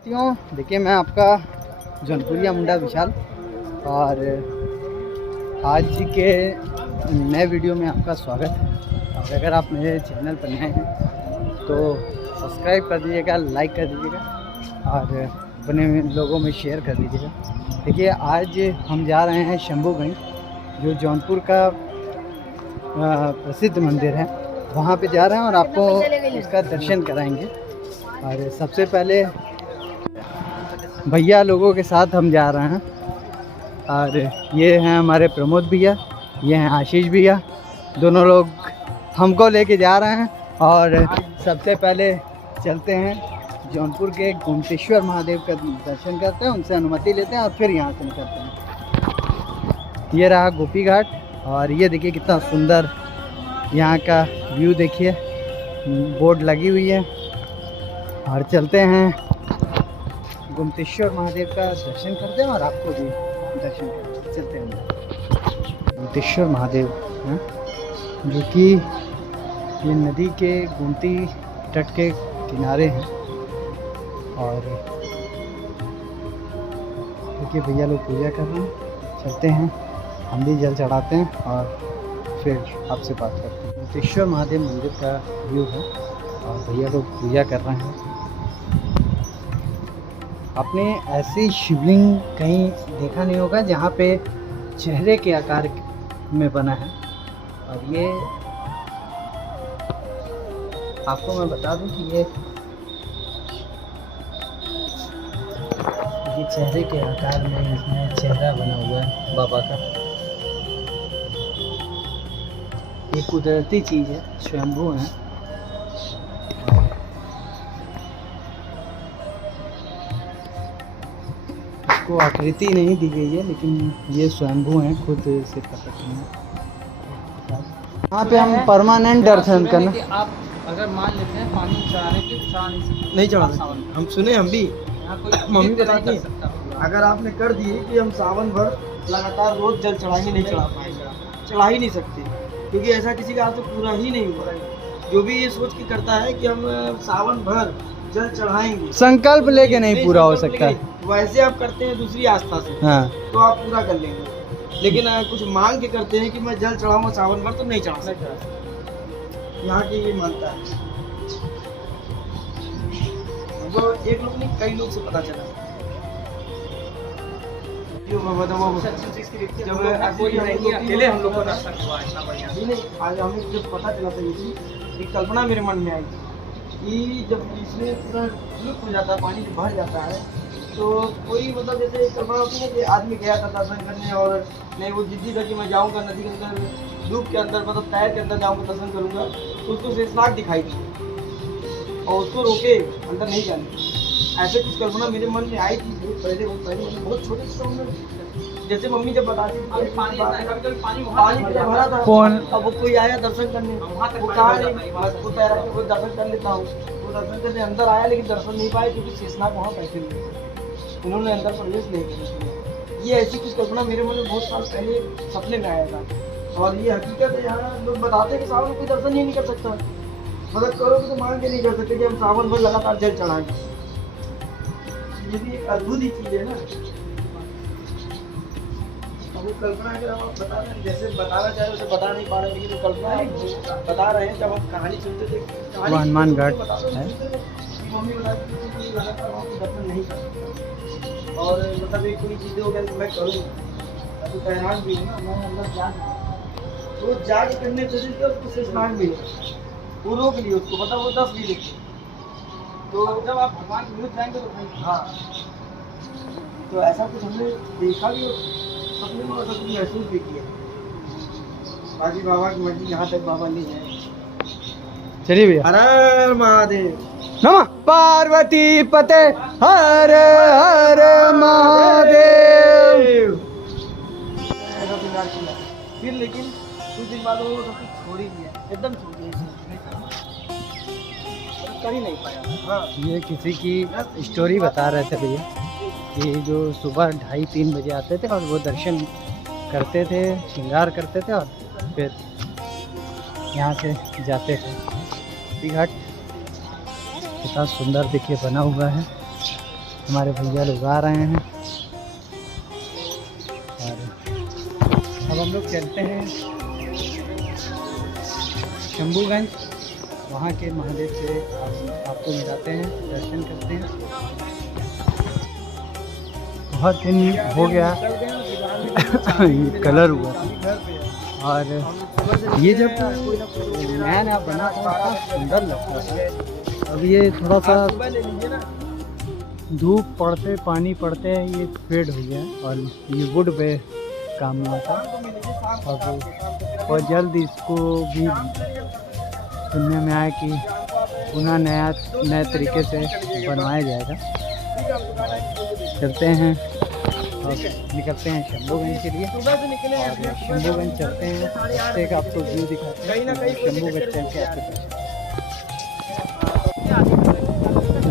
देखिए मैं आपका जौनपुरिया मुंडा विशाल और आज के नए वीडियो में आपका स्वागत है। और अगर आप मेरे चैनल पर नए हैं तो सब्सक्राइब कर दीजिएगा, लाइक कर दीजिएगा और अपने लोगों में शेयर कर दीजिएगा। देखिए आज हम जा रहे हैं शंभूगंज, जो जौनपुर का प्रसिद्ध मंदिर है, वहाँ पे जा रहे हैं और आपको उसका दर्शन कराएंगे। और सबसे पहले भैया लोगों के साथ हम जा रहे हैं और ये हैं हमारे प्रमोद भैया, ये हैं आशीष भैया, दोनों लोग हमको लेके जा रहे हैं। और सबसे पहले चलते हैं जौनपुर के गोमतेश्वर महादेव का दर्शन करते हैं, उनसे अनुमति लेते हैं और फिर यहाँ से निकलते हैं। ये रहा गोपी घाट और ये देखिए कितना सुंदर यहाँ का व्यू, देखिए बोर्ड लगी हुई है। और चलते हैं गोमतेश्वर महादेव का दर्शन करते हैं और आपको भी दर्शन करते चलते हैं। गोमतेश्वर महादेव है जो कि ये नदी के गोमती तट के किनारे हैं। और देखिए भैया लोग पूजा कर रहे हैं, चलते हैं हम भी जल चढ़ाते हैं और फिर आपसे बात करते हैं। गोमतेश्वर महादेव मंदिर का व्यू है और भैया लोग पूजा कर रहे हैं। आपने ऐसी शिवलिंग कहीं देखा नहीं होगा जहाँ पे चेहरे के आकार में बना है। और ये आपको मैं बता दूं कि ये चेहरे के आकार में इसमें चेहरा बना हुआ है बाबा का। ये कुदरती चीज़ है, स्वयंभू है। को आकृति नहीं दी गई है लेकिन ये स्वयंभू हैं, खुद से प्रकट हैं। यहाँ पे हम परमानेंट दर्शन करना। आप अगर मान लेते हैं पानी चढ़ाने के नहीं चढ़ा सकते, हम सुने, हम भी मम्मी बताती है अगर आपने कर दिए कि हम सावन भर लगातार रोज जल चढ़ाएंगे, नहीं चढ़ा ही नहीं सकते, क्योंकि ऐसा किसी का आज तो पूरा ही नहीं हुआ है। जो भी ये सोच के करता है कि हम सावन भर जल चढ़ाएंगे, संकल्प लेके नहीं पूरा हो सकता। वैसे आप करते हैं दूसरी आस्था से, हाँ, तो आप पूरा कर लेंगे। लेकिन कुछ मांग के करते हैं कि मैं जल चढ़ाऊंगा सावन भर, तो नहीं चढ़ा सकता। यहाँ की ये मानता है, तो एक लोग नहीं कई लोग से पता चला। अकेले हम लोग को दर्शन हुआ इतना बढ़िया। नहीं, आज हमें जब पता चला था, ये एक कल्पना मेरे मन में आई कि जब इसमें पूरा लुप्त हो जाता है, पानी से भर जाता है, तो कोई मतलब जैसे कल्पना होती है कि आदमी गया था दर्शन करने और नहीं वो जिद्दी था कि मैं जाऊंगा नदी के अंदर, डूब के अंदर मतलब पैर के अंदर जाऊंगा दर्शन करूंगा, तो उसको शेषनाग दिखाई दी और उसको रोके अंदर नहीं जाने। ऐसे कुछ कल्पना मेरे मन में आई थी बहुत पहले, बहुत छोटे से उम्र। जैसे मम्मी जब बताती थी पानी भरा था, अब वो कोई आया दर्शन करने, वो कहा नहीं वो तैरा के वो दर्शन कर लेता हूँ, वो दर्शन करने अंदर आया लेकिन दर्शन नहीं पाए क्योंकि शेषनाग वहाँ बैठे हुए, उन्होंने अंदर प्रवेश नहीं किया। ये ऐसी कुछ कल्पना मेरे मन में बहुत साल पहले सपने में आया था और ये हकीकत है। यहाँ लोग बताते हैं कि सावन कोई दर्शन ही नहीं कर सकता, मदद करोगे तो मांग के नहीं कर सकते कि हम सावन भर लगातार जल चढ़ाएंगे। ये भी एक अद्भुत ही चीज है ना। वो कल्पना अगर हम बता रहे हैं, जैसे बताना चाहे उसे बता नहीं पा रहे, लेकिन वो कल्पना बता रहे हैं। जब हम कहानी सुनते थे, हनुमान घाट है, मम्मी बताती थी कि लगातार वहाँ दर्शन नहीं कर सकता और मतलब एक कोई चीज़ें हो गया मैं करूँगा तो तैराक भी हूँ ना, मैं अंदर जा तो जाके करने चले थे, उसको शेषनाग भी वो रोक लिए उसको, मतलब वो 10 भी लिखे। तो जब आप भगवान के विरुद्ध जाएंगे तो हाँ, तो ऐसा कुछ हमने देखा भी अपने में, ऐसा कुछ महसूस भी किया। बाकी बाबा की मर्जी, यहाँ तक बाबा नहीं है। चलिए भैया। हर हर महादेव, नमः पार्वती पते हर हर महादेव। फिर लेकिन कुछ दिन बाद वो सब कुछ छोड़ ही दिया, एकदम छोड़ दिया, कर ही नहीं पाया। हाँ, ये किसी की स्टोरी बता रहे थे भैया कि जो सुबह 2:30-3 बजे आते थे और वो दर्शन करते थे, श्रृंगार करते थे और फिर यहाँ से जाते थे। गोपी घाट कितना सुंदर देखिए बना हुआ है। हमारे भैया लोग आ रहे हैं और अब हम लोग चलते हैं शंभूगंज, वहाँ के महादेव से आपको मिलाते हैं, दर्शन करते हैं। बहुत दिन हो गया ये कलर हुआ और ये जब नया नया बना था बहुत सुंदर लगता था। अब ये थोड़ा सा धूप पड़ते पानी पड़ते ये फेड हो गया और ये वुड पे काम हुआ था और जल्द इसको भी सुनने में आया कि पुनः नए तरीके से बनवाया जाएगा। चलते हैं और निकलते हैं शंभूगंज के लिए और शंभूगंज चलते हैं, रास्ते का आपको व्यू दिखाते हैं। शंभूगंज चल के आपके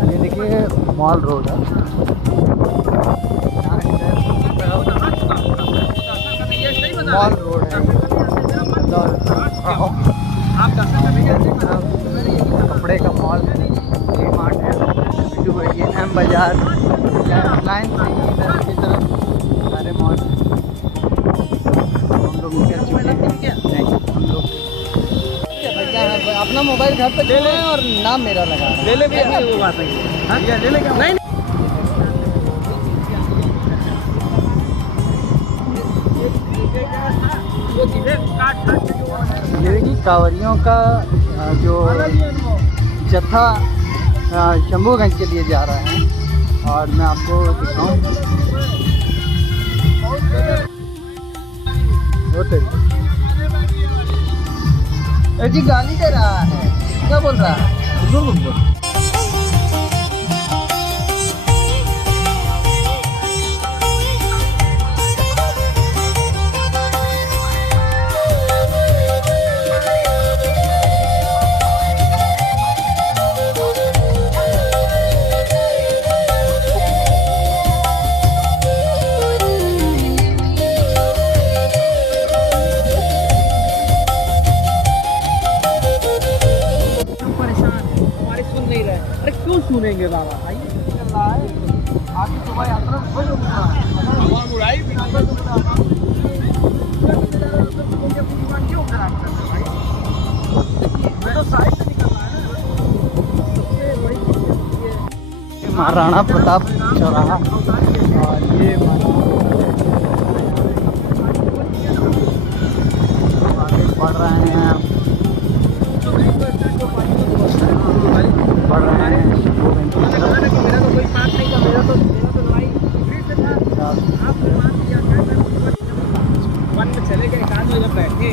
ये देखिए मॉल रोड है, मॉल रोड है कपड़े का मॉल है, मार्ट है, ये एम बाजार लाइन से इधर की तरफ सारे मॉल हम लोग निकल चुके हैं। नहीं हम लोग क्या है अपना मोबाइल घर पे ले लें और नाम मेरा लगा ले ले भैया, वो बात है ले ले क्या नहीं ये देखिए कांवरियों का जो जत्था शंभूगंज के लिए जा रहा है और मैं आपको दिखाऊं जी गाली दे रहा है, क्या बोल रहा है? सुनेंगे बाबा आगे सुबह यात्रा महाराणा प्रताप चौराहा और ये पढ़ रहे हैं वन में चले गए एकांत में जब बैठे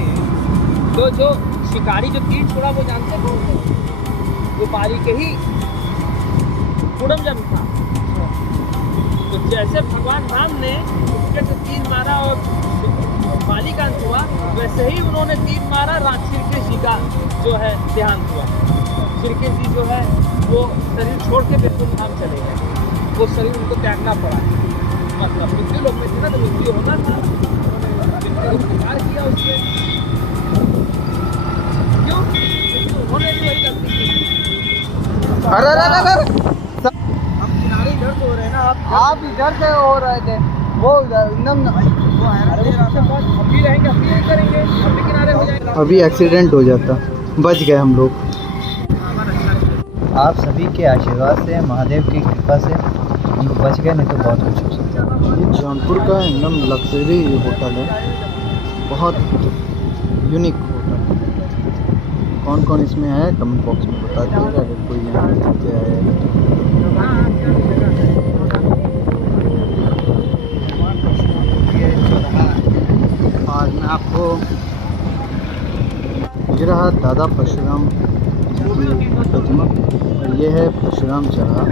तो जो शिकारी जो तीर छोड़ा वो जानते कौन थे? वो बारी के ही कुड़म जन था। तो जैसे भगवान राम ने उसके से तीर मारा और बाली का अंत हुआ, वैसे ही उन्होंने तीर मारा श्रीकृष्ण जी का जो है देहांत हुआ। श्रीकृष्ण जी जो है वो शरीर छोड़ के बिल्कुल धाम चले गए, वो शरीर उनको त्यागना पड़ा। मतलब मृत्यु लोग में थे ना, तो मृत्यु होना था, मृत्यु को स्वीकार किया उसने। क्यों? उन्होंने भी वही गलती की। अरे हम किनारे इधर से हो रहे हैं ना, आप इधर से हो रहे थे, वो एकदम अभी रहेंगे, अभी नहीं करेंगे, अभी किनारे हो जाएंगे। अभी एक्सीडेंट हो जाता, बच गए हम लोग। आप सभी के आशीर्वाद से, महादेव की कृपा से हम लोग बच गए, नहीं तो बहुत कुछ हो सकता। ये जौनपुर का एकदम लग्जरी होटल है, बहुत यूनिक होटल। कौन कौन इसमें है कमेंट बॉक्स में बता दीजिएगा, अगर कोई यहाँ से आया है। और मैं आपको ये रहा दादा परशुराम की प्रतिमा और ये है परशुराम चौराहा।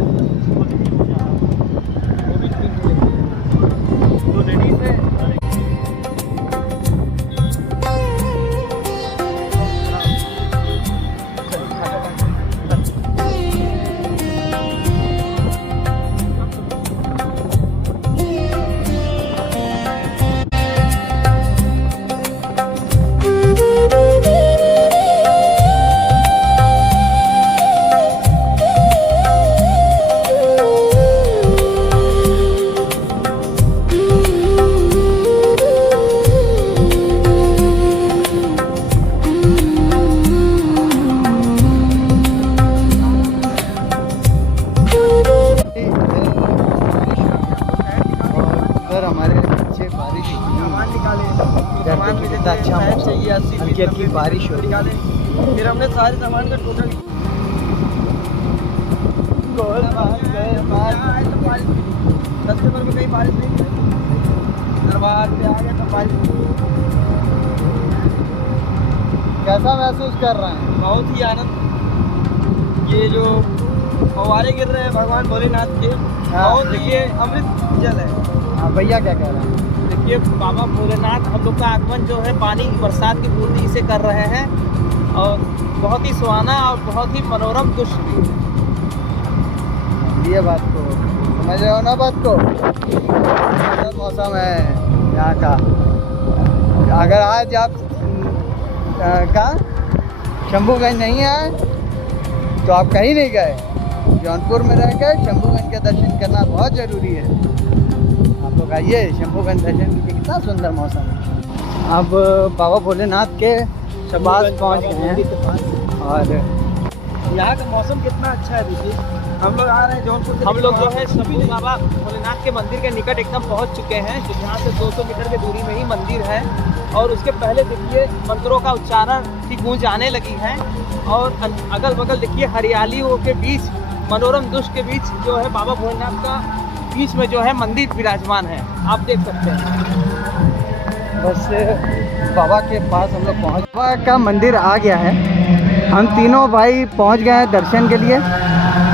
कितना अच्छा मौसम, चाहिए 80 हल्की हल्की बारिश हो रही है। निकाले। फिर हमने सारे सामान का टोटल कस्टमर में कहीं बारिश नहीं है, दरबार पे आ गया तो बारिश। कैसा महसूस कर रहे हैं? बहुत ही आनंद, ये जो फव्वारे गिर रहे हैं भगवान भोलेनाथ के, बहुत देखिए अमृत जल है। हाँ भैया क्या कह रहे हैं? देखिए बाबा भोलेनाथ हम लोग का आगमन जो है पानी बरसात की बूंदी से कर रहे हैं और बहुत ही सुहाना और बहुत ही मनोरम दृश्य भी है। ये बात को समझ रहे हो ना, बात को। सुंदर मौसम है यहाँ का। अगर आज आप कहाँ शंभूगंज नहीं आए तो आप कहीं नहीं गए। जौनपुर में रह कर शंभूगंज का दर्शन करना बहुत ज़रूरी है। आप लोग आइए शंभूगंज दर्शन कीजिए, कितना सुंदर मौसम है। अब बाबा भोलेनाथ के पास पहुँच गए हैं और यहाँ का मौसम कितना अच्छा है। देखिए हम लोग आ रहे हैं जौनपुर से, हम लोग जो है शंभू बाबा भोलेनाथ के मंदिर के निकट एकदम पहुंच चुके हैं, जो यहाँ से 200 मीटर की दूरी में ही मंदिर है। और उसके पहले देखिए मंत्रों का उच्चारण की गूंज आने लगी है और अगल बगल देखिए हरियालियों के बीच, मनोरम दृश्य के बीच जो है बाबा भोलेनाथ का बीच में जो है मंदिर विराजमान है, आप देख सकते हैं। बस बाबा के पास हम लोग पहुँच, बाबा का मंदिर आ गया है। हम तीनों भाई पहुँच गए हैं दर्शन के लिए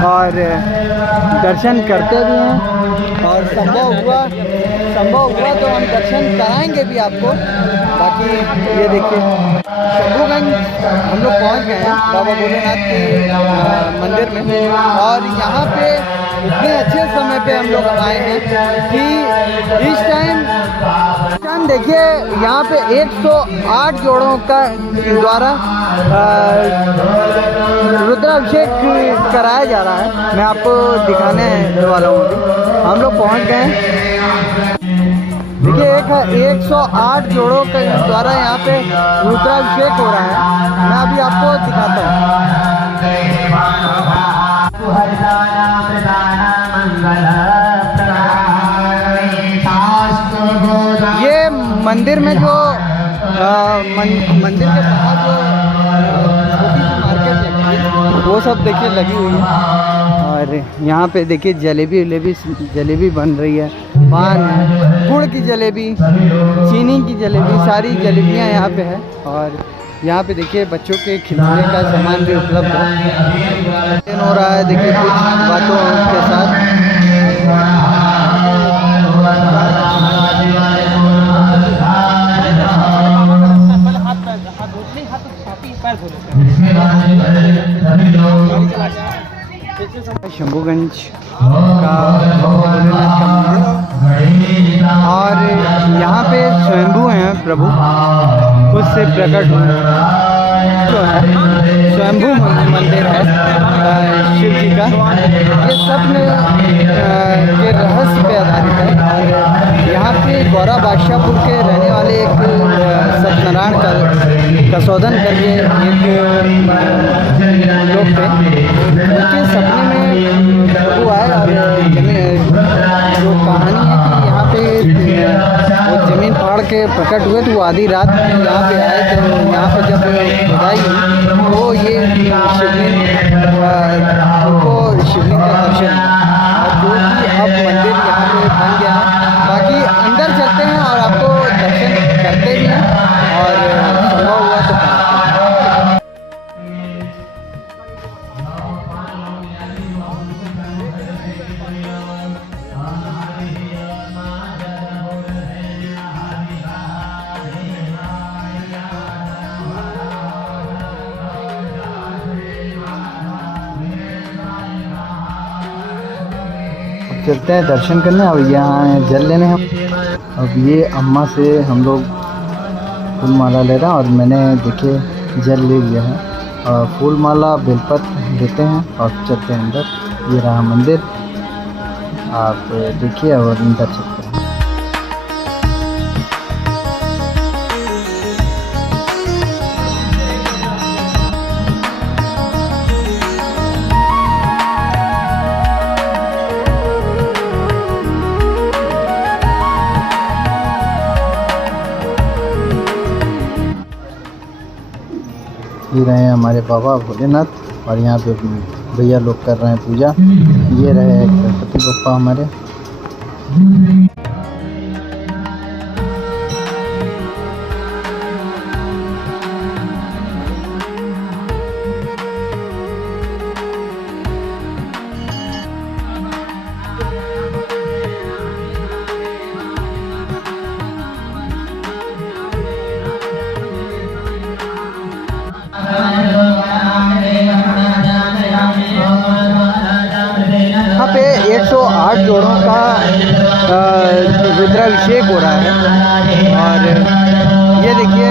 और दर्शन करते भी हैं और संभव हुआ तो हम दर्शन कराएंगे भी आपको। बाकी ये देखिए शंभूगंज हम लोग पहुंच गए हैं बाबा भोलेनाथ के मंदिर में और यहाँ पे इतने अच्छे समय पे हम लोग आए हैं कि इस टाइम देखिए यहाँ पे 108 जोड़ों का द्वारा रुद्राभिषेक कराया जा रहा है। मैं आपको दिखाने वाला हूँ। हम लोग पहुँच गए हैं। देखिए 108 जोड़ों के द्वारा यहाँ पे रुद्राभिषेक हो रहा है। मैं अभी आपको दिखाता हूँ। ये मंदिर में जो मंदिर के बाहर जो छोटी सी मार्केट लगती है वो सब देखिए लगी हुई है। और यहाँ पे देखिए जलेबी बन रही है, पान है, गुड़ की जलेबी, चीनी की जलेबी, सारी जलेबियाँ यहाँ पे है। और यहाँ पे देखिए बच्चों के खिलौने का सामान भी उपलब्ध है। हो रहा है देखिए कुछ बातों के साथ। शंभूगंज का भोलेनाथ का मंदिर और यहाँ पे स्वयंभू हैं प्रभु, खुद से प्रकट हुए जो है। स्वयंभू मंदिर है शिव जी का। ये सब के रहस्य पे आधारित है। यहाँ पे गौरा बादशाहपुर के रहने वाले एक सत्यनारायण कसौदन करके एक लोग थे, उनके सपने में प्रभु आए और जो कहानी है कि यहाँ पे वो ज़मीन फाड़ के प्रकट हुए तो वो आधी रात यहाँ पे आए। तो यहाँ पे जब खुदाई हुई तो ये शिवलिंग उनको शिवलिंग का दर्शन और जो कि अब मंदिर यहाँ पे बन गया है। बाकी अंदर चलते हैं और आपको दर्शन करते भी हैं और संभव हुआ तो कराते हैं। चलते हैं दर्शन करने। अब यहाँ जल लेने हम। अब ये अम्मा से हम लोग फूल माला ले रहे हैं और मैंने देखिए जल ले लिया है। फूल माला बेलपत्र लेते हैं और चलते हैं अंदर। ये रहा मंदिर, आप देखिए और अंदर चलते हैं। ये रहे हमारे बाबा भोलेनाथ और यहाँ पे भैया लोग कर रहे हैं पूजा। ये रहे गणपति बप्पा हमारे। यहाँ पे 108 जोड़ों का रुद्राभिषेक हो रहा है और ये देखिए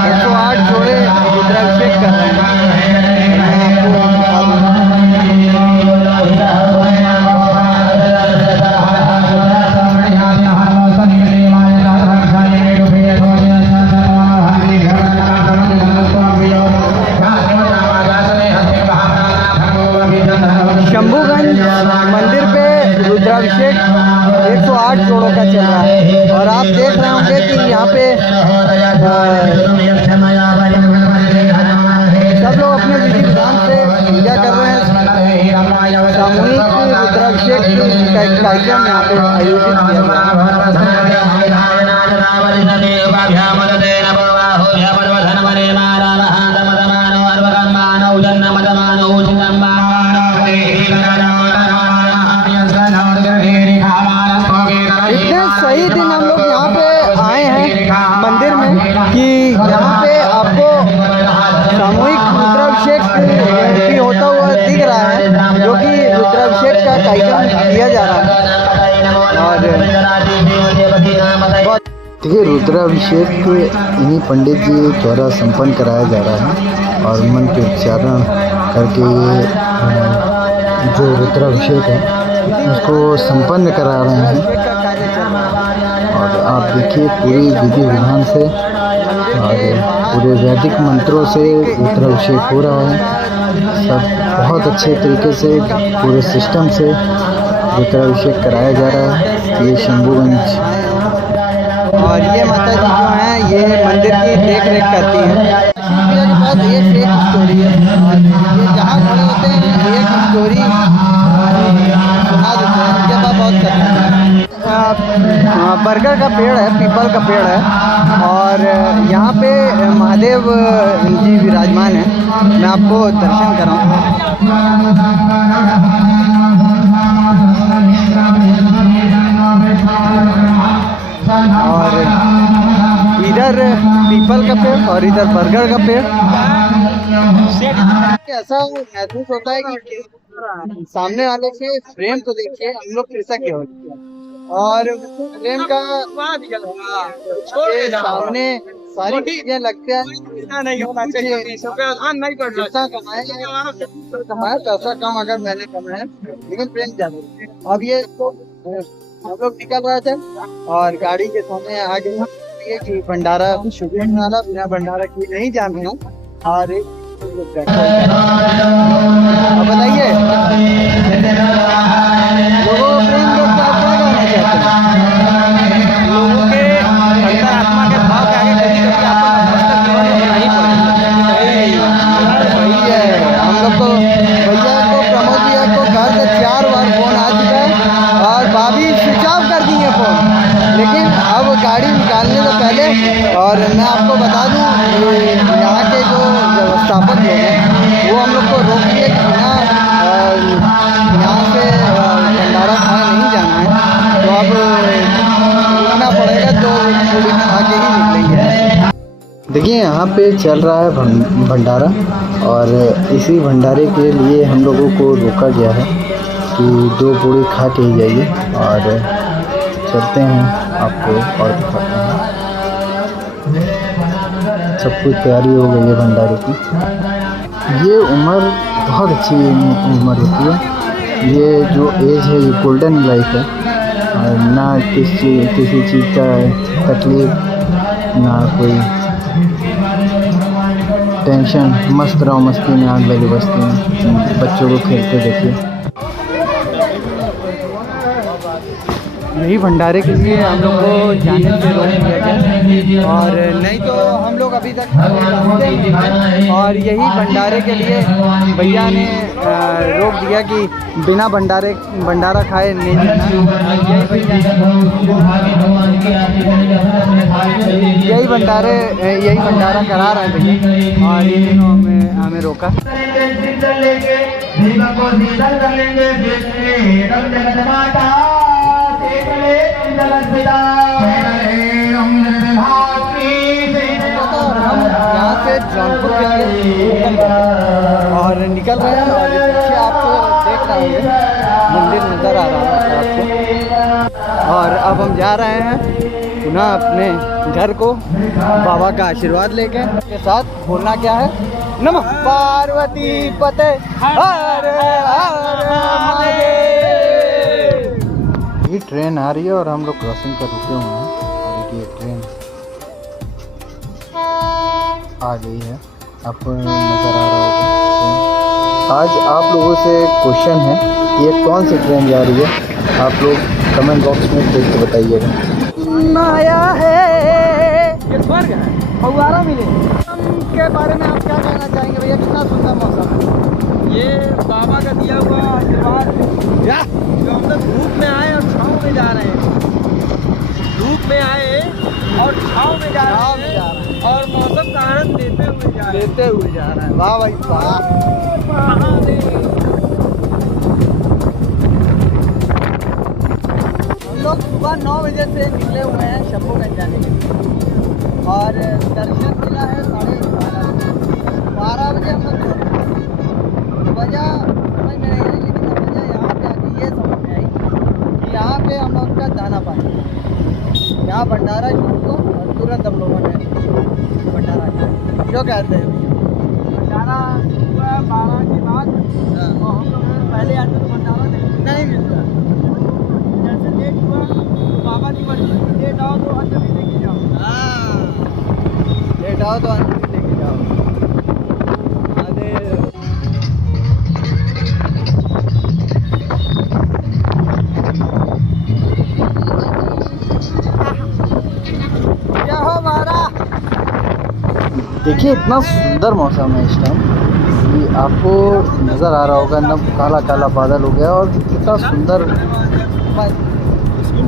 108 जोड़े रुद्राभिषेक कर रहे हैं। शंभूगंज मंदिर पे रुद्राभिषेक 108 जोड़ों का चल रहा है और आप देख रहे होंगे कि यहाँ पे सब लोग अपने विधि विधान से पूजा कर रहे हैं। सामूहिक रुद्राभिषेक का एक कार्यक्रम यहाँ पे आयोजित किया इतने सही दिन हम लोग यहाँ पे आए हैं मंदिर में कि यहाँ पे आपको सामूहिक रुद्राभिषेक भी होता हुआ दिख रहा है, जो कि रुद्राभिषेक का कार्यक्रम किया जा रहा है। और देखिए रुद्राभिषेक इन्हीं पंडित जी द्वारा संपन्न कराया जा रहा है और मंत्र उच्चारण करके ये जो रुद्राभिषेक है उसको संपन्न करा रहे हैं। और आप देखिए पूरी विधि विधान से और पूरे वैदिक मंत्रों से रुद्राभिषेक हो रहा है। सब बहुत अच्छे तरीके से पूरे सिस्टम से रुद्राभिषेक कराया जा रहा है। ये शंभूगंज और ये माता जी जो हैं ये मंदिर की देख रेख करती हैं। भैया के पास एक स्टोरी है और ये जहाँ खड़े होते हैं एक स्टोरी सुना देते हैं। जब आप बहुत बरगद का पेड़ है, पीपल का पेड़ है और यहाँ पे महादेव जी विराजमान हैं। मैं आपको दर्शन कराऊँ। और इधर पीपल का पेड़ और इधर बरगद का पेड़। ऐसा महसूस होता है कि सामने वाले के फ्रेम तो देखिए हम लोग कैसा क्या होता है और फ्रेम का सामने सारी चीजें लगते हैं। पैसा कम अगर मैंने कमाया लेकिन फ्रेम ज्यादा। अब ये हम लोग निकल रहे थे और गाड़ी के सामने आ गए कि भंडारा वाला बिना भंडारा की नहीं जान रहे हूँ। और अब बताइए लोगों को प्रेम लोग क्या कहना चाहते हैं? लोगों के अंदर आत्मा के भाव के आगे कभी कभी आपको नहीं पड़ेगा। सही है। हम लोग को भैया को प्रमोद भैया को घर से 4 बार फोन आ चुका है और भाभी स्विच ऑफ कर दी है फ़ोन। लेकिन अब गाड़ी निकालने से पहले और मैं आपको बता दूं यहाँ के जो व्यवस्थापक लोग हैं वो हम लोग को रोक दिए कि बिना यहाँ से भंडारा खाने नहीं जाना है। तो अब रुकना पड़ेगा, तो थोड़ी में आके ही निकलेंगे। देखिए यहाँ पे चल रहा है भंडारा और इसी भंडारे के लिए हम लोगों को रोका गया है कि 2 पूड़ी खा के ही जाइए। और चलते हैं आपको और दिखाते हैं। सब कुछ तैयारी हो गई है भंडारे की। ये उम्र बहुत अच्छी उम्र होती है। ये जो एज है ये गोल्डन लाइफ है और ना किसी चीज़ का तकलीफ़ ना कोई टेंशन। मस्त रहो, मस्ती में आग लगे बस्ती में। बच्चों को खेलते देखिए। यही भंडारे के लिए हम लोग को जाने से रोक दिया गया, और नहीं तो हम लोग अभी तक रास्ते में थे, और यही भंडारे के लिए भैया ने रोक दिया कि बिना भंडारा खाए नहीं जाना। यही भंडारा करा रहा है भैया, और ये दिनों हमें रोका। हम यहाँ से जौनपुर के लिए और निकल रहे हैं, और पीछे आपको देख रहे होंगे मंदिर नज़र आ रहा है आपको। और अब हम जा रहे हैं पुनः अपने घर को बाबा का आशीर्वाद लेके। के साथ बोलना क्या है, नमः पार्वती पते हर हर महादेव। ये ट्रेन आ रही है और हम लोग क्रॉसिंग पर रुके हुए हैं, और देखिए ट्रेन आ गई है, आपको नज़र आ रहा होगा। आज आप लोगों से क्वेश्चन है कि ये कौन सी ट्रेन जा रही है, आप लोग कमेंट बॉक्स में देख के बताइएगा। आया है ये स्वर्ग है, फव्वारा मिले के बारे में आप क्या कहना चाहेंगे भैया, कितना सुंदर मौसम है। ये बाबा का दिया हुआ आशीर्वाद है, जो हम लोग धूप में आए और छाँव में जा रहे हैं, धूप में आए और छाँव में जा रहे हैं, और मौसम का आनंद लेते हुए जा रहे हैं। वाह भाई वाह। हम लोग सुबह 9 बजे से निकले हुए हैं शंभूगंज जाने के लिए, और दर्शन मिला है 12:30 बजे। हम लोग वजह समझ में नहीं आई, लेकिन वजह यहाँ पे आके ये समझ में आई कि यहाँ पे हम लोग का दाना पानी, यहाँ भंडारा शुरू को और तुरंत हम लोगों ने भंडारा किया। क्यों कहते हैं भंडारा सुबह 12 के बाद, तो हम लोग पहले आते तो भंडारा नहीं मिलता। जैसे लेट हुआ तो बाबा की मर्जी, लेट आओ तो अंदर भी लेके जाओ। लेट आओ तो अंदर भी लेके जाओ। देखिए इतना सुंदर मौसम है इस टाइम कि आपको नज़र आ रहा होगा, एकदम काला काला बादल हो गया, और कितना सुंदर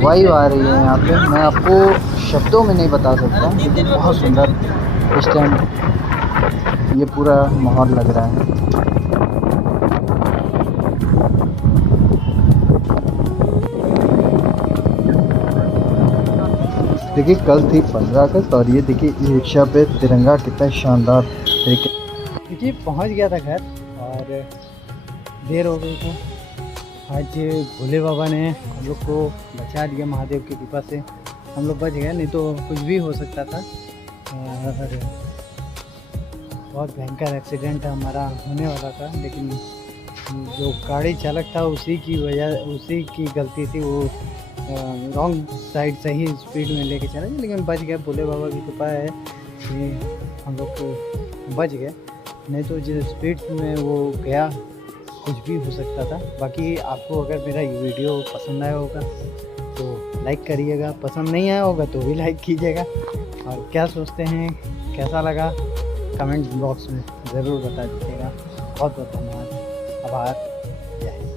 वाइब आ रही है यहाँ पे। मैं आपको शब्दों में नहीं बता सकता, लेकिन बहुत सुंदर इस टाइम ये पूरा माहौल लग रहा है। देखिए कल थी 15 अगस्त, और ये देखिए ई रिक्शा पे तिरंगा कितना शानदार तरीके। देखिए पहुंच गया था घर, और देर हो गई थी। आज भोले बाबा ने हम लोग को बचा लिया, महादेव की कृपा से हम लोग बच गए, नहीं तो कुछ भी हो सकता था। और बहुत भयंकर एक्सीडेंट हमारा होने वाला था, लेकिन जो गाड़ी चालक था उसी की गलती थी, वो रॉन्ग साइड सही स्पीड में लेके चला, लेकिन बच गया। भोले बाबा की कृपा है कि हम लोग को बच गए, नहीं तो जिस स्पीड में वो गया कुछ भी हो सकता था। बाकी आपको अगर मेरा ये वीडियो पसंद आया होगा तो लाइक करिएगा, पसंद नहीं आया होगा तो भी लाइक कीजिएगा, और क्या सोचते हैं कैसा लगा कमेंट बॉक्स में ज़रूर बता दीजिएगा। बहुत बहुत धन्यवाद, आभार, जय हिंद।